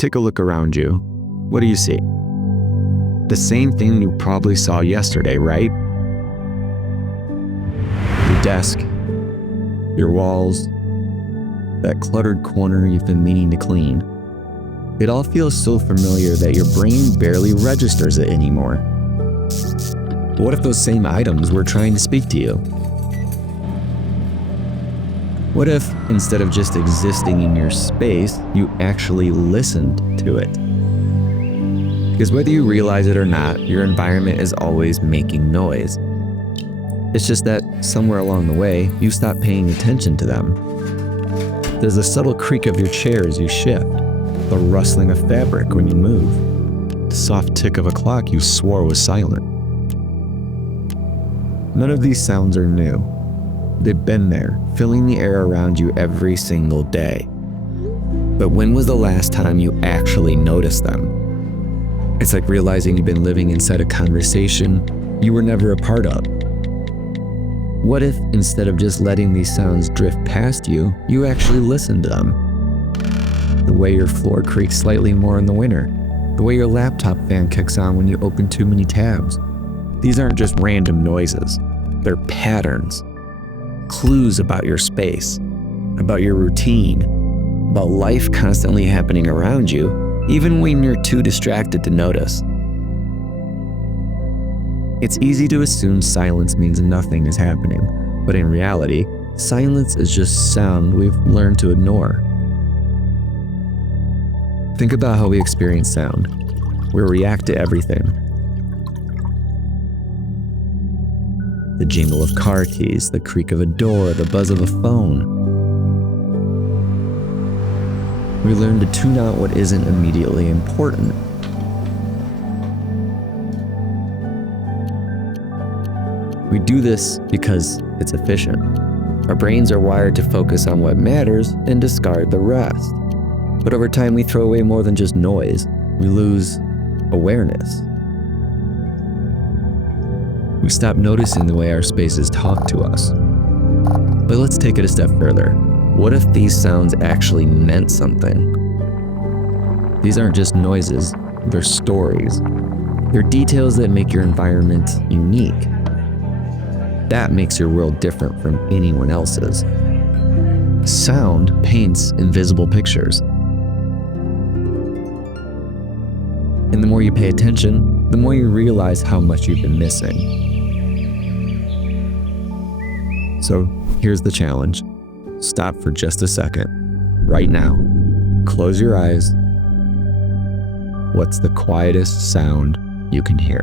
Take a look around you. What do you see? The same thing you probably saw yesterday, right? Your desk, your walls, that cluttered corner you've been meaning to clean. It all feels so familiar that your brain barely registers it anymore. But what if those same items were trying to speak to you? What if, instead of just existing in your space, you actually listened to it? Because whether you realize it or not, your environment is always making noise. It's just that somewhere along the way, you stop paying attention to them. There's a subtle creak of your chair as you shift, the rustling of fabric when you move, the soft tick of a clock you swore was silent. None of these sounds are new. They've been there, filling the air around you every single day. But when was the last time you actually noticed them? It's like realizing you've been living inside a conversation you were never a part of. What if, instead of just letting these sounds drift past you, you actually listened to them? The way your floor creaks slightly more in the winter. The way your laptop fan kicks on when you open too many tabs. These aren't just random noises. They're patterns. Clues about your space, about your routine, about life constantly happening around you, even when you're too distracted to notice. It's easy to assume silence means nothing is happening, but in reality, silence is just sound we've learned to ignore. Think about how we experience sound. We react to everything. The jingle of car keys, the creak of a door, the buzz of a phone. We learn to tune out what isn't immediately important. We do this because it's efficient. Our brains are wired to focus on what matters and discard the rest. But over time, we throw away more than just noise. We lose awareness. We stop noticing the way our spaces talk to us. But let's take it a step further. What if these sounds actually meant something? These aren't just noises, they're stories. They're details that make your environment unique. That makes your world different from anyone else's. Sound paints invisible pictures. And the more you pay attention, the more you realize how much you've been missing. So here's the challenge. Stop for just a second, right now. Close your eyes. What's the quietest sound you can hear?